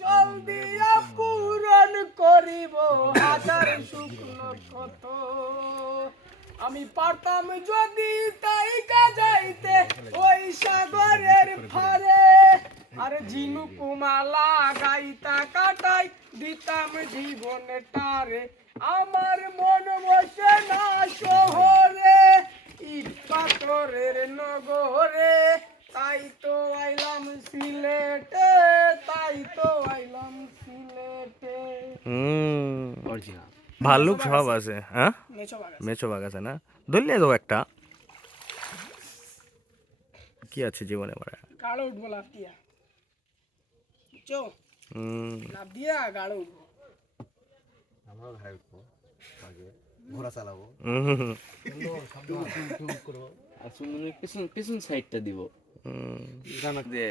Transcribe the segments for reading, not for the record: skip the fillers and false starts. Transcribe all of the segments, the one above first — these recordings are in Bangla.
জল দিয়া পূরণ করিব হাজার শুকনো ক্ষত। আমি পারতাম যদি তাই যাইতে ওই সাগরের ফারে, আর ঝিনুকুমালা গাইতা কাটাই দিতাম জীবনটারে। আমার মন বসে না শহরে, ইট পাথরের নগরে, তাই তো আইলাম সিলেটে, তাই তো আইলাম সিলেটে। অরিজিনাল ভাল্লুক সব আছে। হ্যাঁ, মেছো বাগাস মেছো বাঘ আছে না? ধরলে তো একটা কি আছে জীবনে মারা। গাড়ো উঠবো লাভ দিয়া, বুঝছো? হুম লাভ দিয়া গাড়ো উঠবো। আমরাও ধারে উঠবো, আগে ঘোড়া চালাবো। হুম আর সুন্দরের পিছন পিছন সাইডটা দিব হুম যে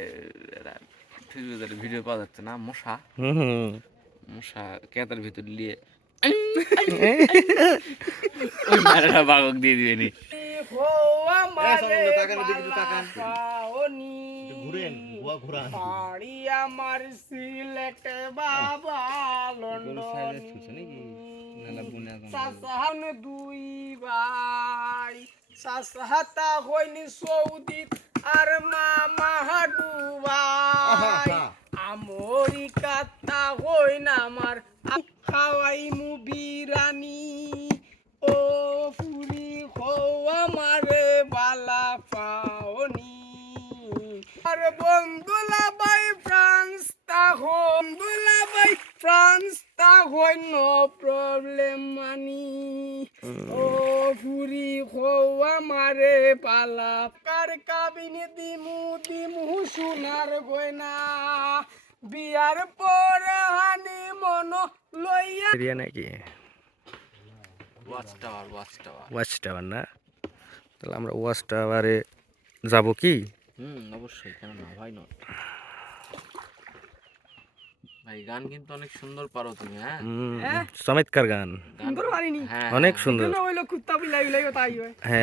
ফেসবুকে ভিডিও পাওয়া যাচ্ছে না, মশা হুম মশা কেতার ভিতর নিয়ে ওই মারাটা বাগক দিয়ে দিবে নি। হো আমারে তাকান, এদিকে একটু তাকান। পাওনি, ঘুরেন, বুয়া ঘুরান। বাড়ি আমার সিলেটে বাবা লন্ডন, সাসাহান দুই ভাই, সাসাহাতা হইনি সৌদি আর মামা ডুবাই, আমেরিকাতা হইন আমার হাওয়াই মুবিরানি। ও ফুরি হো আমারে বালা পাওনি, আর বন্ধুলা বাই ফ্রান্স তা বন্ধুলা বাই ফ্রান্স তা হই নো প্রবলেম মানি। ও ফুরি হো আমারে বালা কার কাবিনে দিমু দিমু সোনার গয়না, বিয়ার পর হানি মন লইয়া। এরিয়া নাকি watch tower watch tower. Watch tower না? তাহলে আমরা ওয়াচ টাওয়ারে যাব কি? অবশ্যই, কেন না, ভাই নট। ভাই গান কিন্তু অনেক সুন্দর পারো তুমি। হ্যাঁ চমৎকার গান, সুন্দর পারিনি, হ্যাঁ অনেক সুন্দর। হইলো কুত্তা বিলাই বিলাই তাই হয়। হ্যাঁ।